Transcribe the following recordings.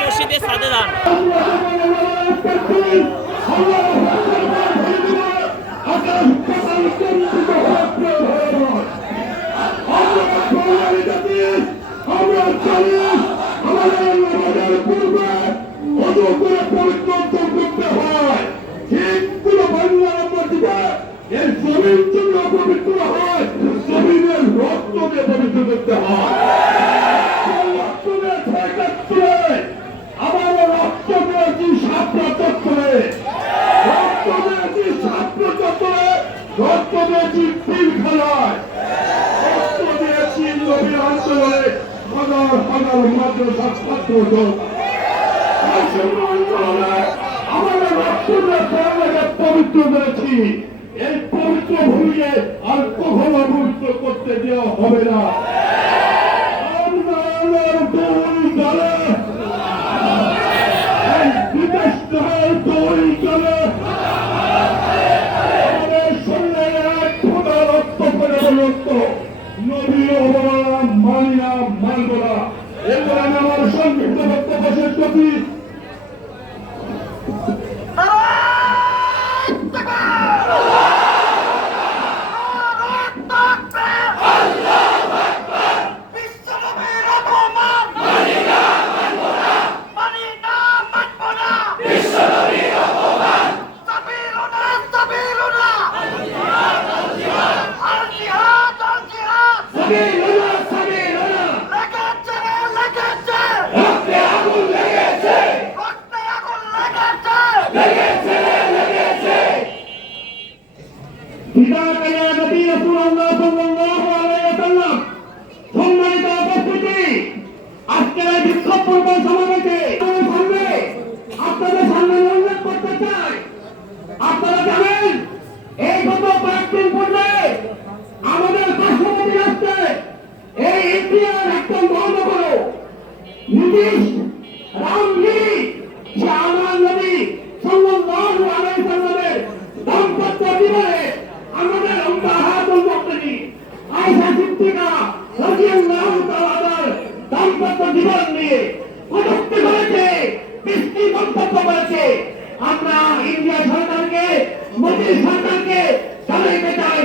মসজিদের সাথে যান। পবিত্র করেছি, এই পবিত্র ভূমিকে আর কখনো পবিত্র করতে দেওয়া হবে না। মানি না, মানব না। এরপর আমি আমার সংক্ষিপ্ত বক্তব্য শেষ করছি। আপনাদের সামনে উল্লেখ করতে চাই, আপনারা জানেন এই গত কয়েকদিন পূর্বে আমাদের পার্শ্ববর্তী রাষ্ট্রে এই ইন্ডিয়ার একদম বন্ধ করো নীতিশ রামগিরি সে আমার নবী সাল্লাল্লাহু আলাইহি সাল্লামের দাম্পত্য জীবনে আমাদের হাতুল মুক্তি আয়েশা সিদ্দিকা রাদিয়াল্লাহু তাআলার দাম্পত্য জীবন নিয়ে কটূক্তি করেছে, বৃষ্টি মন্তব্য করেছে। আমরা ইন্ডিয়া সরকারকে, মোদী সরকারকে জানাইতে চাই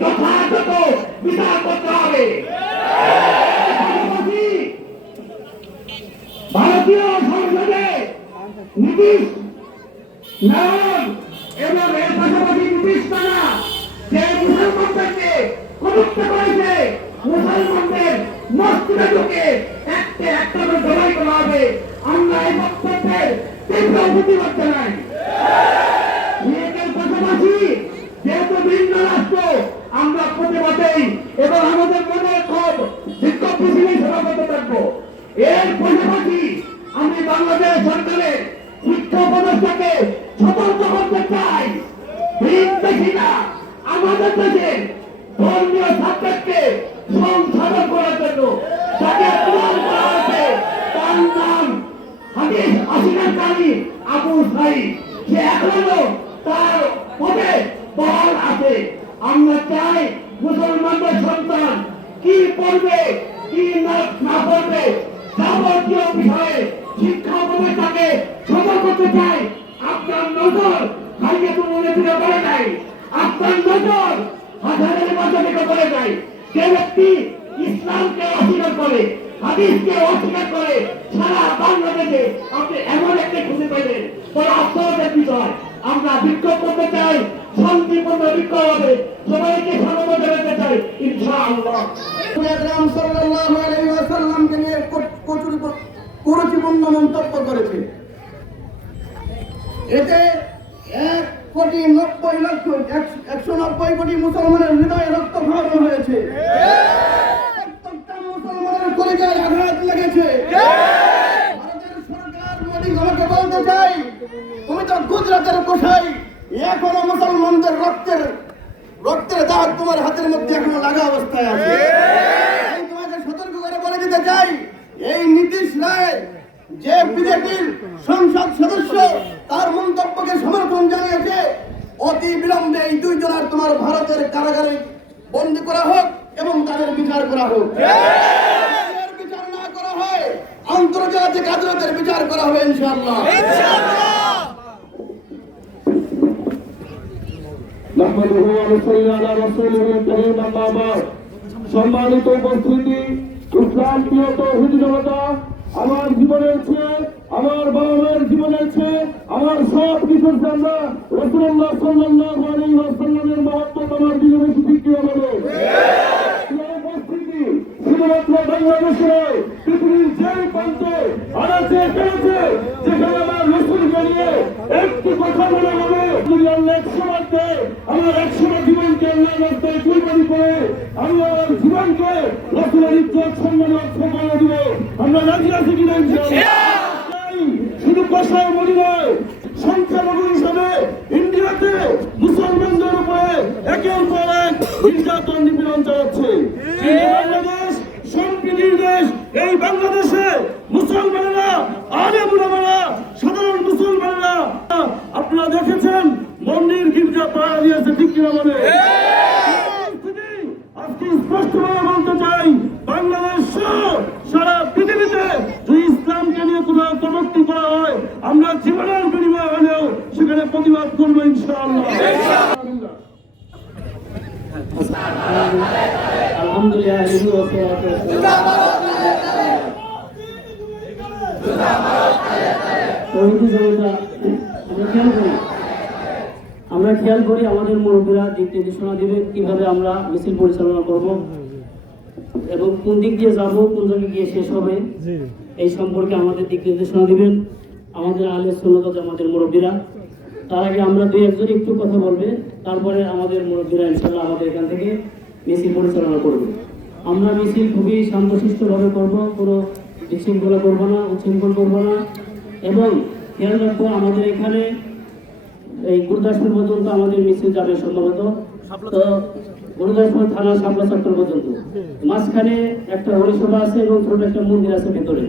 যথাযথ বিচার করতে হবে। ভারতীয় সংসদে নীতিশ নারায়ণ এবং এর পাশাপাশি নীতিশ তারা যে মুসলমানদেরকে কটূক্তি করেছে, মুসলমানদের মসজিদে ঢুকে একটা করে জবাই করা হবে, আমরা এই বক্তব্যের তীব্র প্রতিবাদ জানাই। এর পাশাপাশি যেহেতু ভিন্ন রাষ্ট্র, আমরা প্রতিবাদেই এবং আমাদের মনে খুব বিক্ষোভ মিছিলে সভা করতে থাকবো। এর পাশাপাশি আমি বাংলাদেশ সরকারের শিক্ষা উপদেষ্টাকে সতর্ক করতে চাই, বিদেশিরা আমাদের দেশের ধর্মীয় সাবজেক্টকে সংশোধন করার জন্য যাকে প্রমাণ করা হয়েছে তার নাম হাদিস অস্বীকারী আবু সাঈদ, সে এখনো তার পদে বহাল আছে। আমরা চাই মুসলমানদের সন্তান কি পড়বে কি না পড়বে যাবতীয় বিষয়ে শিক্ষা উপদেষ্টাকে সতর্ক করতে চাই। আপনার নজর খাইয়াতুল মুনাফিকে বলে নাই, আপনার নজর হাজারের মাধ্যমে বলে নাই। যে ব্যক্তি ইসলামকে অস্বীকার করে, হাদিসকে অস্বীকার করে, সারা বাংলাদেশে আপনি এমন একটা খুঁজে পাইবেন, বড় আশ্চর্যের বিষয়। আমরা বিক্ষোভ করতে চাই, শান্তিপূর্ণ বিক্ষোভ হবে, সবাইকে স্বাগত জানাতে চাই ইনশাআল্লাহ। রাম সাল্লাল্লাহু আলাইহি ওয়াসাল্লামকে নিয়ে কুরুচিপূর্ণ মন্তব্য করেছে। এতে 1,90,00,000 কোটি মুসলমানের হৃদয়ে রক্ত খরচ হয়েছে, প্রত্যেকটা মুসলমানের কলিজায় আঘাত লেগেছে। ভারতের সরকার মোদী আমাকে বলতে চাই, তুমি তো গুজরাটের কোষাই, এখনো মুসলমানদের রক্তের দাগ তোমার হাতের মধ্যে এখনো লাগা অবস্থায় আছে। আমি তোমাকে সতর্ক করে বলে দিতে চাই, এই নীতিশ রায় যে বিজেপির সংসদ সদস্য তার মন্তব্যকে সমর্থন জানিয়েছে, অতি বিলম্বে এই দুইজনের তোমার ভারতের কারাগারে বন্দী করা হোক এবং তাদের বিচার করা হোক। এর বিচার না করা হয় আন্তর্জাতিক আদালতের বিচার করা হবে ইনশাআল্লাহ। সম্মানিত উপস্থিতি, ইসলাম প্রিয় তৌহিদি জনতা, আমার জীবনের চেয়ে, আমার বাবা মায়ের জীবনের চেয়ে, আমার সব কিছুর জন্য রাসূলুল্লাহ সাল্লাল্লাহু আলাইহি ওয়াসাল্লামের মহব্বত আমার দিলে বেশি বিক্রি হবে। উপস্থিতি শুধুমাত্র বাংলাদেশে পৃথিবীর যে প্রান্তে আনাচে পেরেছে যেখানে আমার রসুলকে নিয়ে একটি কথা বলা হবে, আল্লাহ 100 বার আমার 100 জীবনকে আল্লাহ রাস্তায় কুরবানি করে আমি আমার জীবনকে রসুলের ইজ্জত সম্মানে রক্ষা করে দিব। আমরা রাজি আছি কিনা ইনশাআল্লাহ? শুধু কথায় বলি নয়, সংখ্যালঘু হিসাবে ইন্ডিয়াতে মুসলমানদের উপরে একের পর এক নির্যাতন নিপীড়ন চালাচ্ছে। বাংলাদেশ সম্প্রীতির দেশ। এই বাংলাদেশে মুসলমানেরা, আলেম উলামারা, সাধারণ মুসলমানেরা আপনারা দেখেছেন মন্দির গির্জা পাড়া দিয়েছে, ঠিক কিনা বলে? আজকে স্পষ্টভাবে বলতে চাই, বাংলাদেশ সারা পৃথিবীতে যদি ইসলামকে নিয়ে কোনো কটূক্তি করা হয় আমরা জীবনের বিনিময়ে হলেও সেখানে প্রতিবাদ করবো ইনশাআল্লাহ। আমরা খেয়াল করি আমাদের মুরব্বীরা দিক নির্দেশনা দিবেন কিভাবে আমরা মিছিল পরিচালনা করব এবং কোন দিক দিয়ে যাব, কোন জায়গায় গিয়ে শেষ হবে, এই সম্পর্কে আমাদের দিক নির্দেশনা দিবেন আমাদের আহলে সুন্নাত ওয়াল জামাতের মুরব্বীরা। তার আগে আমরা দুই একজন একটু কথা বলবে, তারপরে আমাদের মুরব্বীরা ইনশাআল্লাহ আমাদের এখান থেকে মিছিল পরিচালনা করবে। আমরা মিছিল খুবই শান্তশিষ্টভাবে করব, কোনো বিশৃঙ্খলা করবো না, উচ্ছৃঙ্খল করবো না এবং খেয়াল রাখবো আমাদের এখানে এই গুরুদাসপুর পর্যন্ত আমাদের মিছিল যাবে সম্ভবত, তো গুরুদাসপুর থানা শাপলা চত্বর পর্যন্ত। মাঝখানে একটা হরিসভা আছে এবং ছোট একটা মন্দির আছে ভেতরে।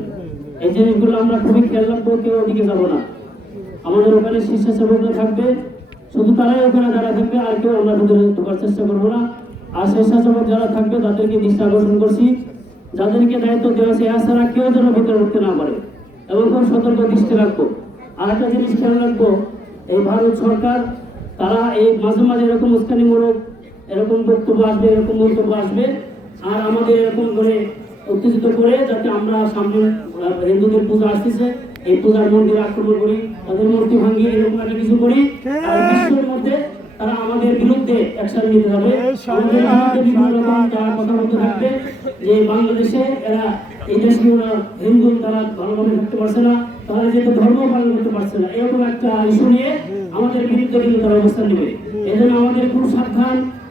এই জিনিসগুলো আমরা খুবই খেয়াল রাখবো, কেউ ওদিকে যাবো না। আমাদের ওখানে স্বেচ্ছাসেবকরা থাকবে, শুধু তারাই ওখানে যারা থাকবে, আর কেউ আমরা ভিতরে ঢোকার চেষ্টা করবো না। আর স্বেচ্ছাসেবক যারা থাকবে তাদেরকে দৃষ্টি আকর্ষণ করছি, যাদেরকে দায়িত্ব দেওয়া আছে এছাড়া কেউ যেন ভিতরে উঠতে না পারে এবং খুব সতর্ক দৃষ্টি রাখবো। আর একটা জিনিস খেয়াল রাখবো, এই ভারত সরকার তারা এই মাঝে মাঝে এরকম উস্কানিমূলক এরকম বক্তব্য আসবে, এরকম মন্তব্য আসবে আর আমাদের এরকম করে উত্তেজিত করে যাতে আমরা সামনে হিন্দুদের পূজা আসতেছে এই পূজার মন্দিরে আক্রমণ করি, তাদের মূর্তি ভাঙি, এরকম একটা কিছু করি। আর বিশ্বের মধ্যে তারা আমাদের বিরুদ্ধে অ্যাকশন নিতে হবে, আমাদের বিরুদ্ধে বিভিন্ন রকম তারা কথা বলতে থাকবে যে বাংলাদেশে এরা এই দেশে হিন্দু তারা ভালোভাবে থাকতে পারছে না, তারা যেহেতু ধর্ম পালন করতে পারছে না, এরকম একটা ইস্যু নিয়ে আমাদের বিরুদ্ধে কিন্তু তারা অবস্থান নেবে। এই জন্য আমাদের খুব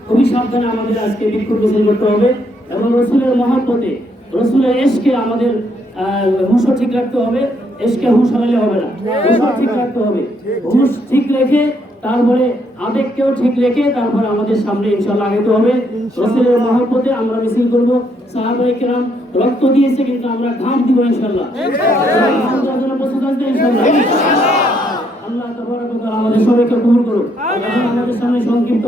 খুবই সাবধানে আমাদের আজকে বিক্ষোভ মিছিল করতে হবে এবং রসুলের মহব্বতে, রসুলের এশকে আমাদের হুঁশ ঠিক রাখতে হবে। এশকে হুঁশ হারালে হবে না, হুঁশ ঠিক রাখতে হবে। হুঁশ ঠিক রেখে তারপরে আবেগকেও ঠিক রেখে তারপরে আমাদের সামনে ইনশাআল্লাহ আগাতে হবে। রসুলের মহব্বতে আমরা মিছিল করবো। সাহাবায়ে কেরাম রক্ত দিয়েছে কিন্তু আমরা ঘাম দিব ইনশাআল্লাহ। প্রস্তুত আসবে ইনশাআল্লাহ। আল্লাহ তাবারাক ওয়া তাআলা আমাদের সবাইকে কবুল করুন। এখন আমাদের সামনে সংক্ষিপ্ত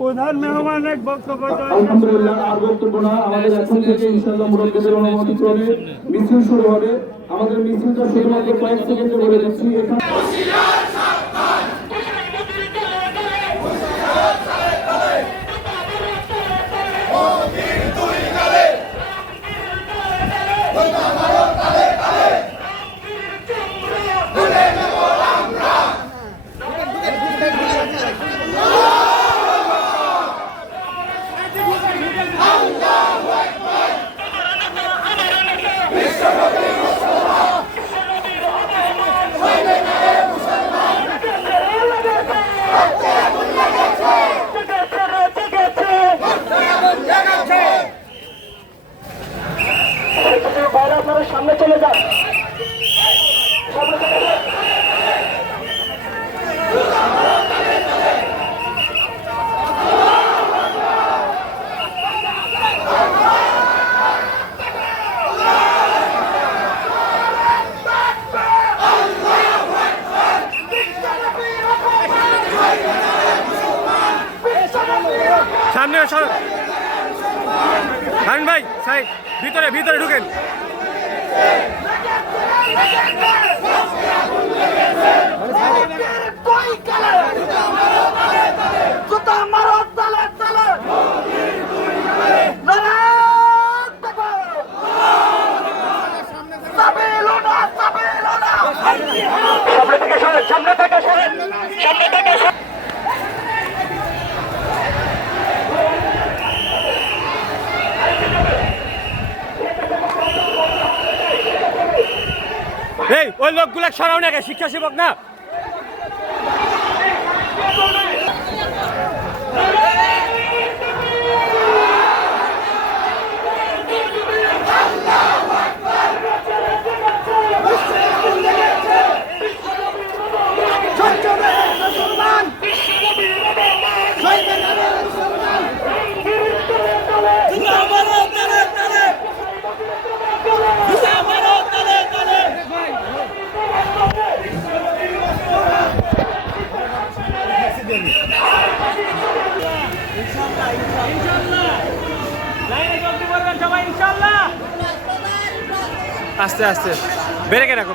প্রধান মেহমান এক বক্তব্য। আলহামদুলিল্লাহ, আর বক্তব্য না, আমাদের এখন থেকে ইনশাআল্লাহ মুরব্বিদের অনুমতি ক্রমে মিছিল শুরু হবে। আমাদের মিছিলটা শুধুমাত্র কয়েক সেকেন্ডে বলে দিচ্ছি। এখানে সরো শাহিন ভাই সাইড ভিতরে ভিতরে ঢুকেন এই ওই লোকগুলা সরাও না শিক্ষা সেবক না আস্তে আস্তে বেরেকে রাখো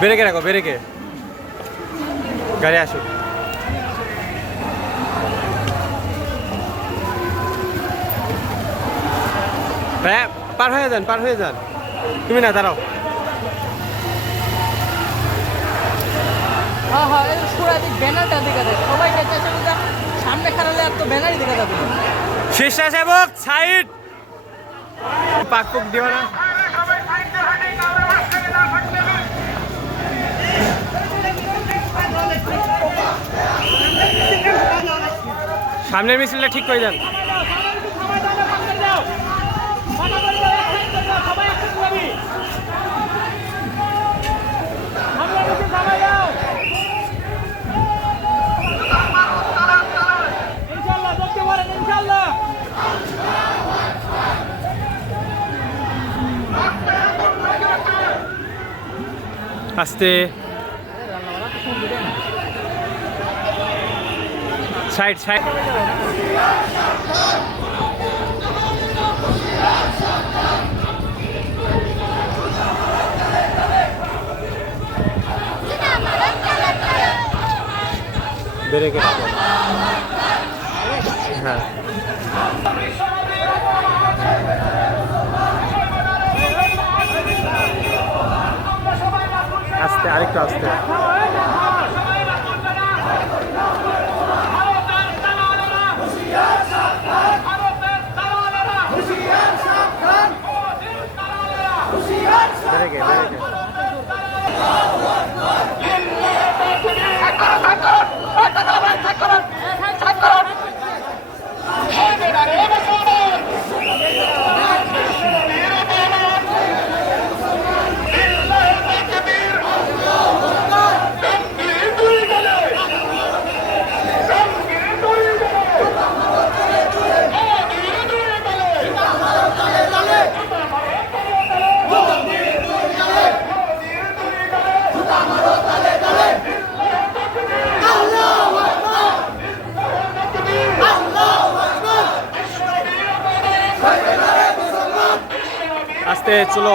বেরেকে রাখো বেরেকে গাড়ি আসুক পার হয়ে যান তুমি না দাঁড়াও হ্যাঁ হ্যাঁ এই সুরাদি ব্যানারটা দেখা যায় সবাই চেষ্টা করছে সামনে খারালে আর তো ব্যানারই দেখা যাবে না স্বেচ্ছাসেবক সাইড পাকপুক দিও না সামনের মিছিলটা ঠিক করে যান আস্তে সাইড বেরেকে হ্যাঁ আস্তে আরেকটু আস্তে বেরেকে আস্তে চলো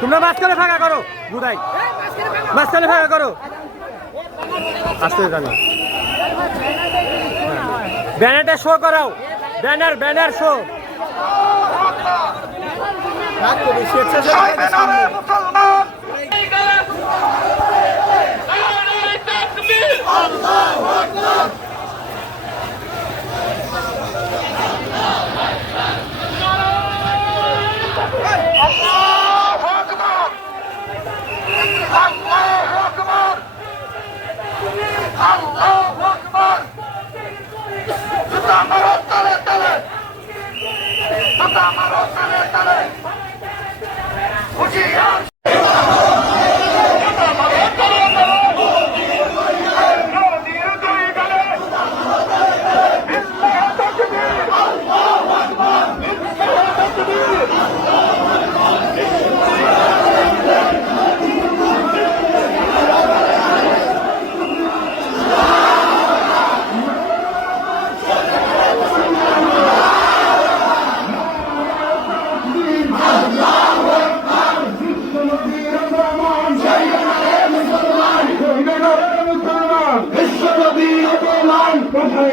তোমরা মাঝখানে ফাঁকা করো বুধাই মাঝখানে ফাঁকা করো আস্তে জানি ব্যানারটা শো করাও ব্যানার শো খুশি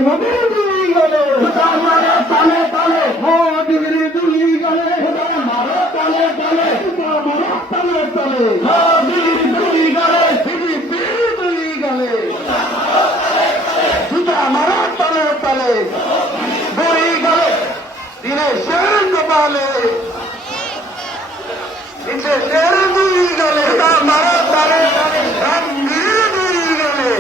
নবীর দুই গলে জুতা মারো তালে তালে মোদির দুই গলে জুতা মারো তালে তালে জুতা মারো তালে তালে মোদির দুই গলে বিজেপির দুই গলে জুতা মারো তালে তালে দুই গলে দিনেশের কপালে দিনেশের দুই গলে জুতা মারো তালে তালে রঙ্গির দুই গলে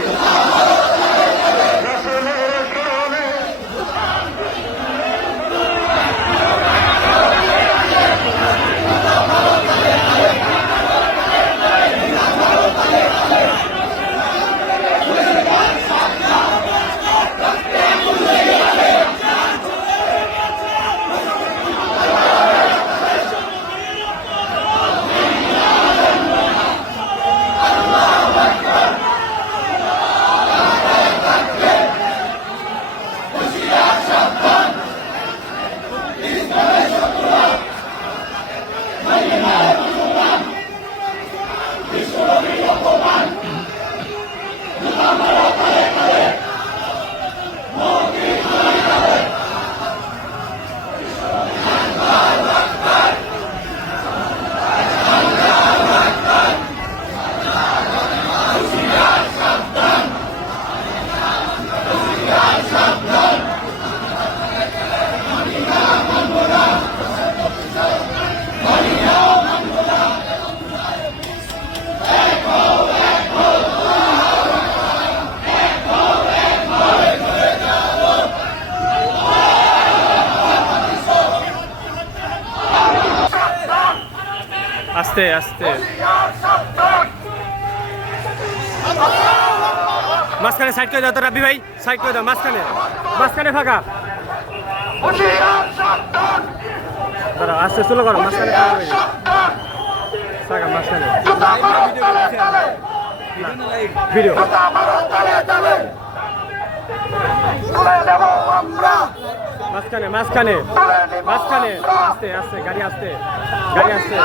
আস্তে আস্তে মাঝখানে সাইড করে দাও তো রাব্বি ভাই, সাইড করে দাও, মাঝখানে মাঝখানে ফাঁকা। দাঁড়াও আস্তে স্লো করো, মাঝখানে ফাঁকা মাঝখানে ভিডিও মাঝখানে মাঝখানে মাঝখানে আস্তে আস্তে গাড়ি আস্তে গাড়ি আস্তে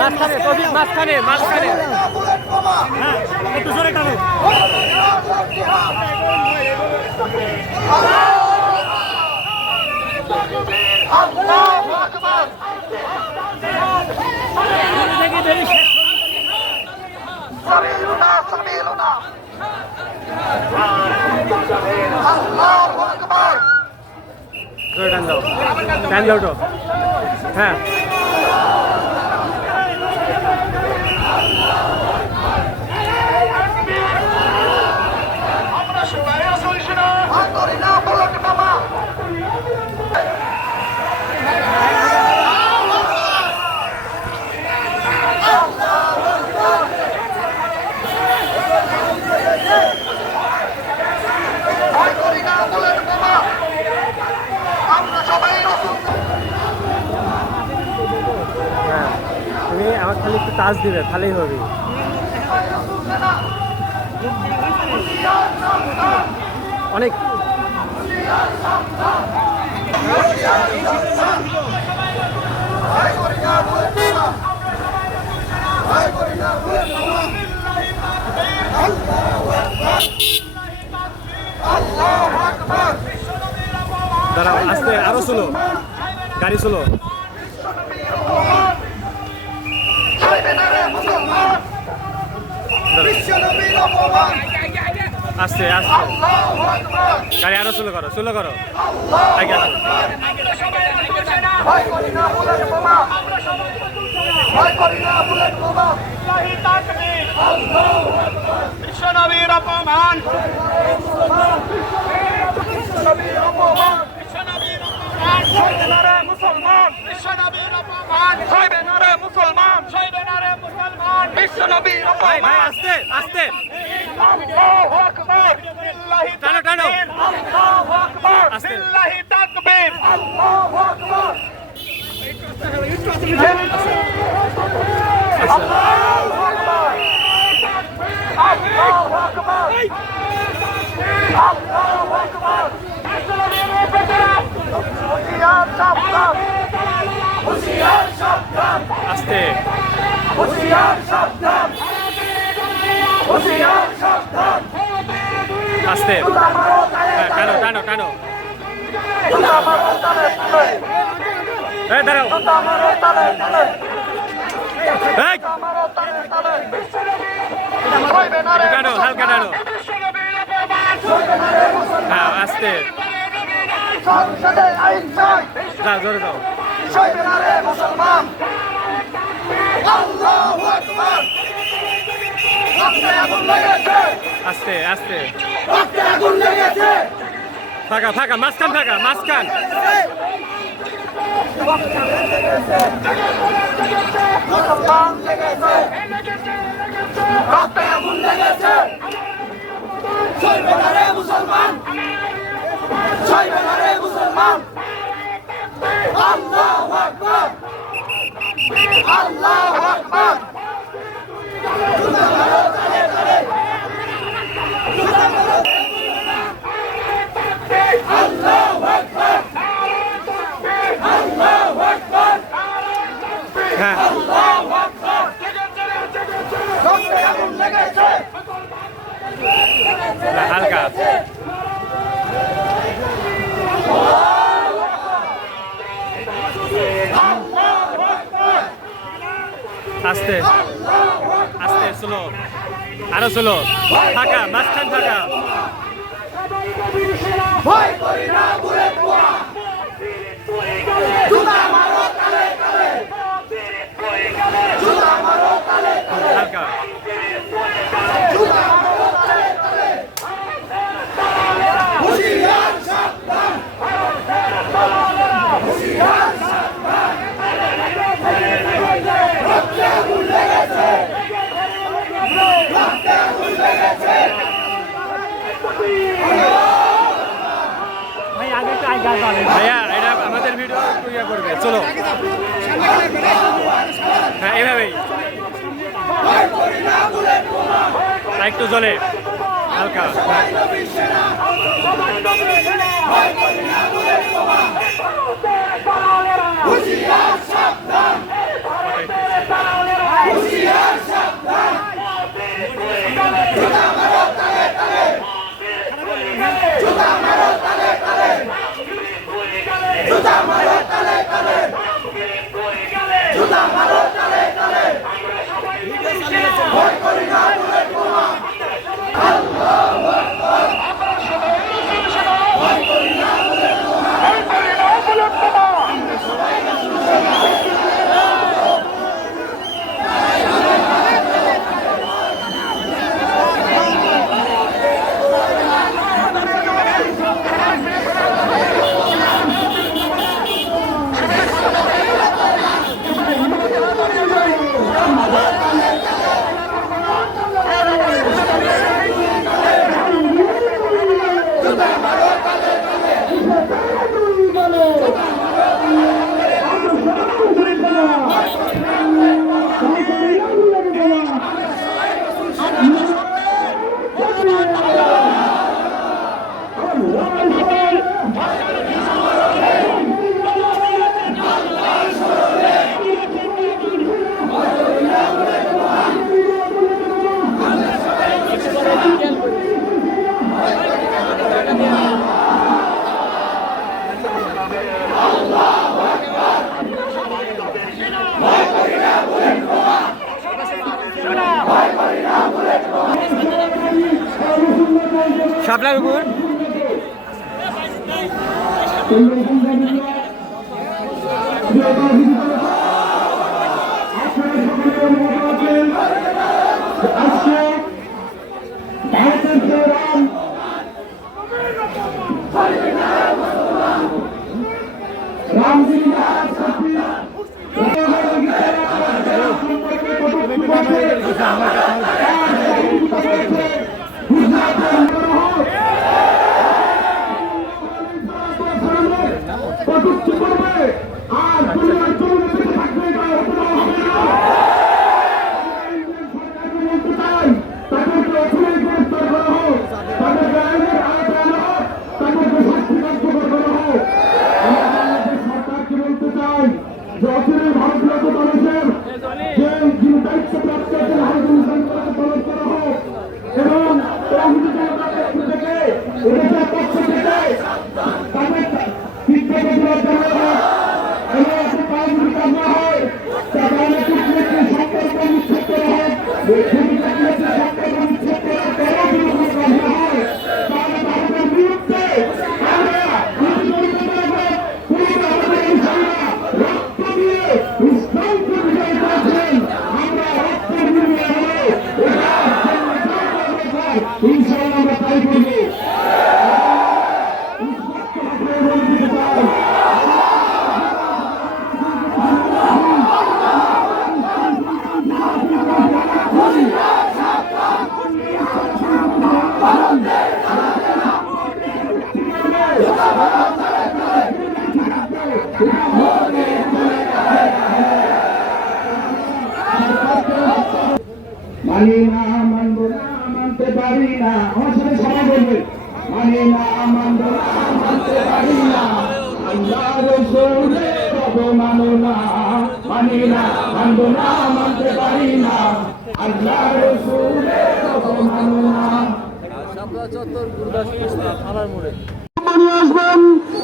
মাঝখানে প্রদীপ মাঝখানে মাঝখানে একটু জোরে টানো। জোরে টান দাও, টান দাও তো, হ্যাঁ তুমি আমার খালি একটু টাচ দিবে, ভালোই হবে। অনেক দাঁড়াও আস্তে, আরো স্লো গাড়ি স্লো। আস্তে আস্তে গাড়ি আরো স্লো করো, স্লো করো, আগে আসো। বিশ্বনবীর অপমান, মুসলমান, বিশ্বনবীর অপমান, সইবে না রে মুসলমান, সইবে না রে মুসলমান, বিশ্বনবীর অপমান। ভাই আস্তে আস্তে আল্লাহু আকবার, বিল্লাহি টানো টানো, আল্লাহু আকবার, আস্তে। বিল্লাহি তাকবীর, আল্লাহু আকবার, আল্লাহু আকবার, আল্লাহু আকবার, আল্লাহু আকবার। বিশ্বনবীর বেটারা আস্তে আস্তে হ্যাঁ, টানো টানো টানো এই দাঁড়াও এই! টানো হালকা টানো হ্যাঁ আস্তে যাও জোরে যাও আস্তে আস্তে ফাঁকা ফাঁকা মাঝখান ফাঁকা মাঝখান হ্যাঁ হালকা আস্তে আস্তে স্লো আরো স্লো ফাঁকা মাঝখান ফাঁকা হালকা ভাইয়া এটা আমাদের ভিডিও ইয়ে করবে চলো হ্যাঁ এভাবেই একটু জলে হালকা শাপলার উপর তাদেরকে আইনের আওতায় আনা হোক, তাদেরকে শাস্তি কার্যকর করা হোক। এটার পক্ষ থেকে তাদের তীব্র প্রতিবাদ জানানো এবং একটু পায়ে যদি কাজ না হয় তাহলে কূটনীতি সম্পর্ক নিক্ষেপ করা হয় কূটনীতি সম্পর্ক নিক্ষেপ করা তারা যদি কোনো কাজ না হয় তাহলে ভারতের বিরুদ্ধে আমরা রক্ত দিয়ে ইসলামকে বিজয় করেছেন আমরা রক্তের বিনিময়ে হলে ইনশাআল্লাহ আমরা তাই করবো মানি না মানব না মানতে পারি না আমার সাথে সবাই বলবে মানি না মানব না মানতে পারি না আল্লাহ রাসূলের অবমানো না মানি না মানব না মানতে পারি না আল্লাহ রাসূলের অবমানো না আসবেন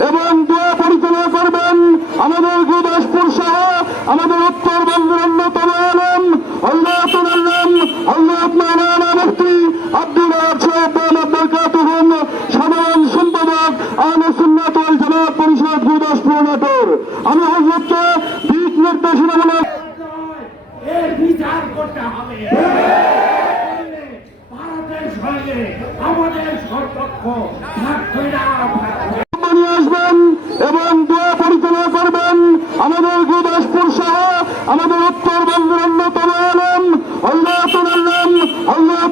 এবং দোয়া পরিচালনা করবেন আমাদের গুরদাসপুর সহ আমাদের উত্তরবঙ্গের অন্যতম আলেম হযরত মাওলানা মুফতি আব্দুল ওয়াহাব সাহেব বরকাতুহুম সাধারণ সম্পাদক আহলে সুন্নাত ওয়াল জামাত পরিষদ গুরদাসপুর নাটোর। আমি হযরতকে দিক নির্দেশনামূলক এর বিচার করতে হবে। ভারতের সঙ্গে আমাদের সম্পর্ক থাকবে না। আসবেন এবং দোয়া পরিচালনা করবেন আমাদের গুরদাসপুর সহ আমাদের উত্তরবঙ্গের অন্যতম আলেম হযরত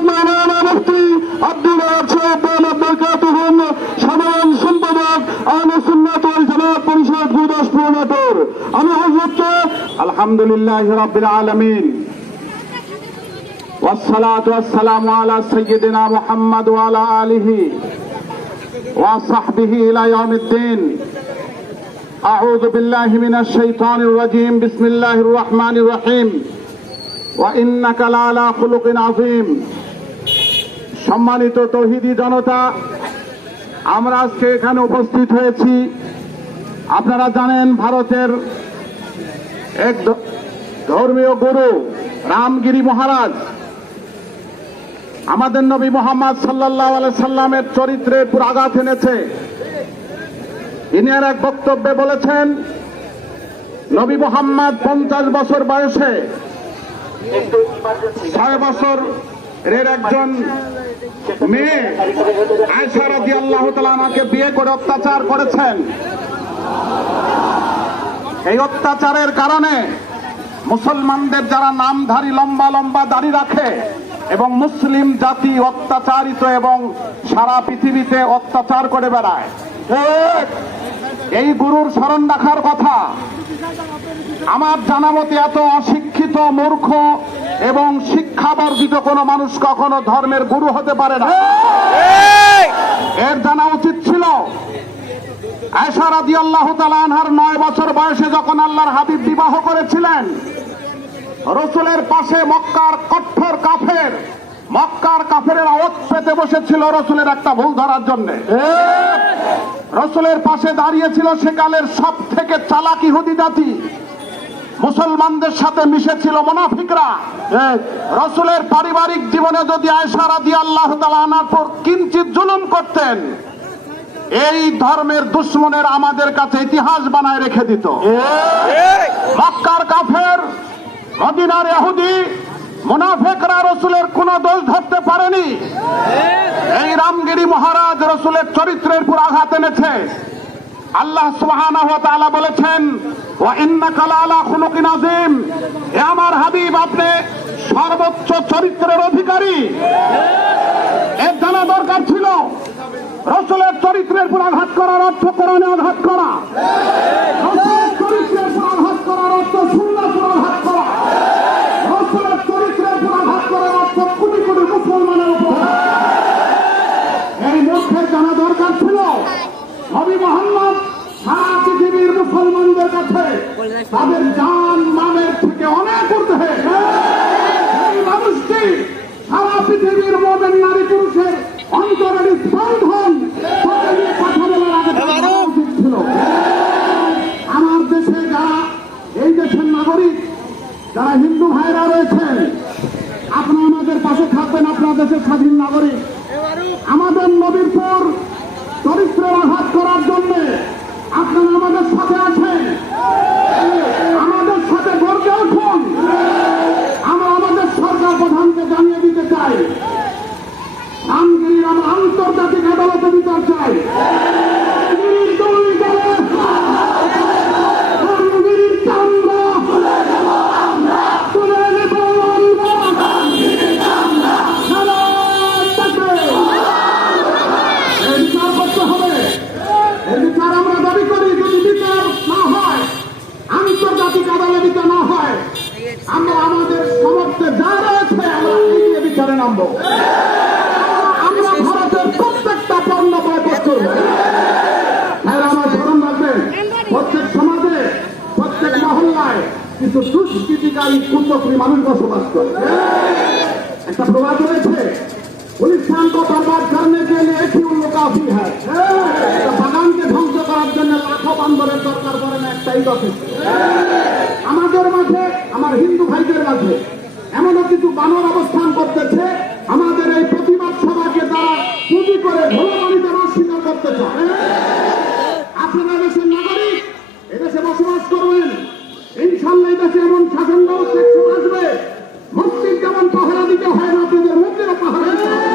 মাওলানা মুফতি আব্দুল ওয়াহাব সাহেব বরকাতুহুম সাধারণ সম্পাদক আহলে সুন্নাত ওয়াল জামাত পরিষদ গুরদাসপুর নাটোর। আমি হযরতকে আলহামদুলিল্লাহি রাব্বিল আলামিন والصلاة والسلام على سيدنا محمد وعلى آله وصحبه إلى يوم الدين. أعوذ بالله من الشيطان الرجيم. بسم الله الرحمن الرحيم. وإنك لعلى خلق عظيم. সম্মানিত তৌহিদি জনতা, আমরা আজকে এখানে উপস্থিত হয়েছি। আপনারা জানেন ভারতের এক ধর্মীয় গুরু রামগিরি মহারাজ আমাদের নবী মুহাম্মদ সাল্লাল্লাহু আলাইহি সাল্লামের চরিত্রের উপর আঘাত এনেছে। ইনি আর এক বক্তব্যে বলেছেন নবী মুহাম্মদ 50 বছর বয়সে 6 বছরের একজন মেয়ে আয়েশা রাদিয়াল্লাহু তাআলা আনহাকে বিয়ে করে অত্যাচার করেছেন। এই অত্যাচারের কারণে মুসলমানদের যারা নামধারী লম্বা লম্বা দাড়ি রাখে এবং মুসলিম জাতি অত্যাচারিত এবং সারা পৃথিবীতে অত্যাচার করে বেড়ায়, এই গুরুর স্মরণ রাখার কথা। আমার জানা মতে এত অশিক্ষিত মূর্খ এবং শিক্ষা বর্জিত কোন মানুষ কখনো ধর্মের গুরু হতে পারে না। এর জানা উচিত ছিল আয়েশা রাদিয়াল্লাহু তাআলা আনহার 9 বছর বয়সে যখন আল্লাহর হাবিব বিবাহ করেছিলেন, রসুলের পাশে মক্কার কঠোর কাফেরের আওয়াজ পেতে বসেছিল রসুলের একটা ভুল ধরার জন্য। রসুলের পাশে দাঁড়িয়েছিল সেকালের সব থেকে চালাক ইহুদি জাতি, মুসলমানদের সাথে মিশেছিল মুনাফিকরা। রসুলের পারিবারিক জীবনে যদি আয়েশা রাদিয়াল্লাহু তাআলা আনহার উপর কিঞ্চিত জুলুম করতেন, এই ধর্মের দুশ্মনের আমাদের কাছে ইতিহাস বানায় রেখে দিত। মক্কার কাফের, মদিনার ইহুদি, মুনাফিকরা রসুলের কোন দোষ ধরতে পারেনি। এই রামগিরি মহারাজ রসুলের চরিত্রের উপর আঘাত এনেছে। আল্লাহ সুবহানাহু ওয়া তাআলা বলেছেন, ওয়া ইন্নাকা লাআলা খুলুকিন আযীম। হে আমার হাবিব, আপনি সর্বোচ্চ চরিত্রের অধিকারী। এর জানা দরকার ছিল। রসুলের চরিত্রের উপর আঘাত করার অর্থ কোরআনে আঘাত করা, রসুলের চরিত্রের উপর আঘাত করার অর্থ সুন্নাহর উপর আঘাত করা, রসুলের চরিত্রের উপর আঘাত করার অর্থ কোটি কোটি মুসলমানের উপর। এই মধ্যে জানা দরকার ছিল নবী মুহাম্মদ সারা পৃথিবীর মুসলমানদের কাছে তাদের জান মালের থেকে অনেক ঊর্ধ্বে। এই মানুষটি সারা পৃথিবীর মুমিন নারী পুরুষের অন্তরের স্পন্দন, যারা হিন্দু ভাইরা রয়েছেন, আপনারা আমাদের পাশে থাকবেন, আপনার দেশের স্বাধীন নাগরিক। আমাদের নবীরপুর চরিত্রের আঘাত করার জন্য আপনারা আমাদের সাথে আছেন, আমাদের সাথে গর্বে উঠুন। আমরা আমাদের সরকার প্রধানকে জানিয়ে দিতে চাই, রামগিরির আমরা আন্তর্জাতিক আদালতে বিচার চাই। রামগিরির দুই দলে রামগিরির চামড়া তুলে নেব আমরা। সারা দেশে এই বিচার করতে হবে। এই বিচার আমরা দাবি করি। যদি বিচার না হয়, আন্তর্জাতিক আদালতে না হয়, আমরা আমাদের সমর্থে যা রয়েছে আমরা এগিয়ে বিচারে নামবো। আমরা ভারতের প্রত্যেকটা পণ্য বয়কট করবো। আমার ধরন রাখবেন, প্রত্যেক সমাজে প্রত্যেক মহল্লায় কিছু দুষ্কৃতিকারী কুচক্রী মানুষ বসবাস করে। একটা প্রবাদ রয়েছে, গুলিস্তান को बर्बाद करने के लिए एक ही उल्लू काफी है। বাগানকে ধ্বংস করার জন্য লাখো বান্দরের দরকার পড়ে না, একটাই যথেষ্ট। আমাদের মাঝে, আমার হিন্দু ভাইদের মাঝে এমনও কিছু বানর অবস্থান করতেছে, আমাদের এই প্রতিবাদ সভাকে তারা পুঁজি করে ধুলোবাড়িতে অস্বীকার করতে চায়। আপনারা দেশের নাগরিক, এদেশে বসবাস করবেন, ইনশাল্লাহ এই দেশে এমন শাসন ব্যবস্থা আসবে, মসজিদ যেমন পাহারা দিতে হয় না, আপনাদের মুখেরও পাহারা দিতে হবে।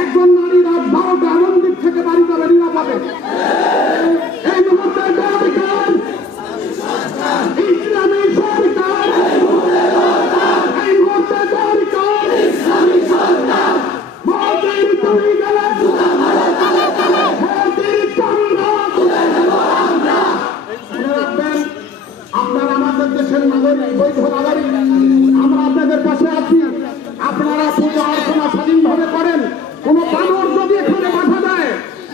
একজন নারী রাত 12টা এমন দিক থেকে বাড়ি যাবে নিরাপদে। এই মুহূর্তে সরকার, ইসলামী সরকার, এই মুহূর্তে সরকার, ইসলামী সরকার, মোদির তুই গেলে মোদির চামড়া তুলে নেব আমরা। মনে রাখবেন, আপনারা আমাদের দেশের নাগরিক, বৈধ নাগরিক, আমরা আপনাদের পাশে আছি। আপনারা পূজা অর্চনা স্বাধীনভাবে করেন। কোন বানর যদি এখানে বাধা দেয়,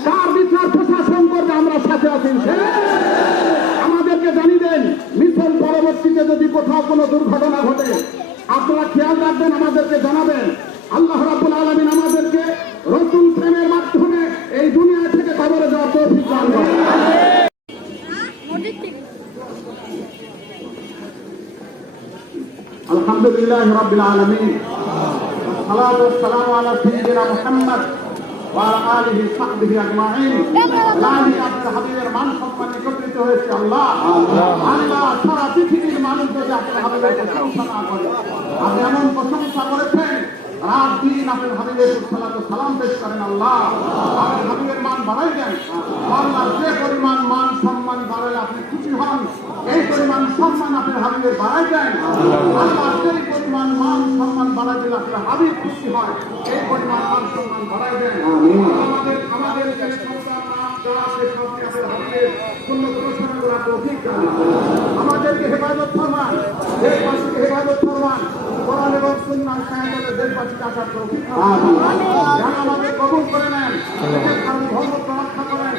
তার বিচার প্রশাসন করবে, আমরা সাথে আছি। আমাদেরকে জানিয়ে দেন, মিছিল পরবর্তীতে যদি কোথাও কোনো দুর্ঘটনা ঘটে, আপনারা খেয়াল রাখবেন, আমাদেরকে জানাবেন। আল্লাহ রাব্বুল আলামিন আমাদেরকে রসুল প্রেমের মাধ্যমে এই দুনিয়া থেকে কবরে যাওয়ার তৌফিক দান করেন। আলহামদুলিল্লাহ রাব্বিল আলামিন, والصلاة والسلام على سيدنا محمد وعلى آله وصحبه أجمعين। লালি আপনার হাবিবের মান সম্মান একত্রিত হয়েছে। আল্লাহ আল্লাহ সারা পৃথিবীর মানুষ যদি আপনার হাবিবের প্রশংসা না করে, আপনি এমন প্রশংসা করেছেন, রাত দিন আপনার হাবিবের সালাম পেশ করেন। আল্লাহ আপনার হাবিবের মান বাড়াই দেন। আল্লাহ যে পরিমাণ মান সম্মান বাড়ালে আপনি খুশি হন, এই পরিমাণ সম্মান আপনার হাবিবের বাড়াই দেন। আল্লাহ সেই পরিমাণ মান সম্মান বাড়াই দিলে আপনার হাবিব খুশি হয়, এই পরিমাণ মান সম্মান বাড়াই দেন। আমাদের আমাদের যে সন্তান নাম যা আছে সবকে আপনার হাবিবের সুন্নত অনুসরণ করার তৌফিক দান। আমাদেরকে হেফাজত ফরমান, দেশবাসীকে হেফাজত ফরমান, কোরআন এবং সুন্নাহর কায়েমে দেশবাসীকে আসার তৌফিক দান। যেন আমাদের কবুল করে নেন, দেশের কারণ ধর্ম রক্ষা করেন।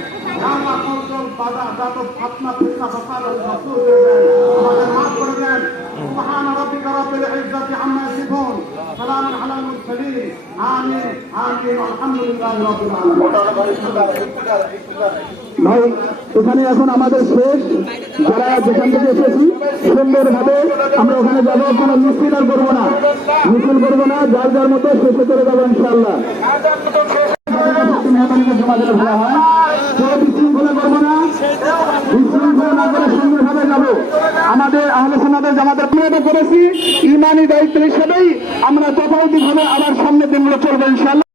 আল্লাহ কৌশল বাধা যত ফাতনা ফিতনা ফাসাদ দূর করে দেন, আমাদের মাফ করে দেন। সুবহান রাব্বিকা রাব্বিল ইজ্জাতি আম্মা ইয়াসিফুন, সালামুন আলাল মুরসালিন, আমিন আমিন, আলহামদুলিল্লাহি রাব্বিল আলামিন। ভাই, এখানে এখন আমাদের শেষ, যারা যেখান থেকে এসেছি সুন্দরভাবে আমরা ওখানে যাবো। কোনো মিছিল আর করবো না, মিছিল করবো না, যার যার মতো শেষে করে যাবো ইনশাআল্লাহ। মেহরবানিকে জমা দিলে ভালো হয়। কেউ বিশৃঙ্খলা করবো না, বিশৃঙ্খলা না করে সুন্দরভাবে যাবো। আমাদের আহলে সুন্নাতের জামাতের প্রয়োগ করেছি, ইমানি দায়িত্ব হিসেবেই আমরা যথাযথভাবে আবার সামনের দিনগুলো চলবো ইনশাআল্লাহ।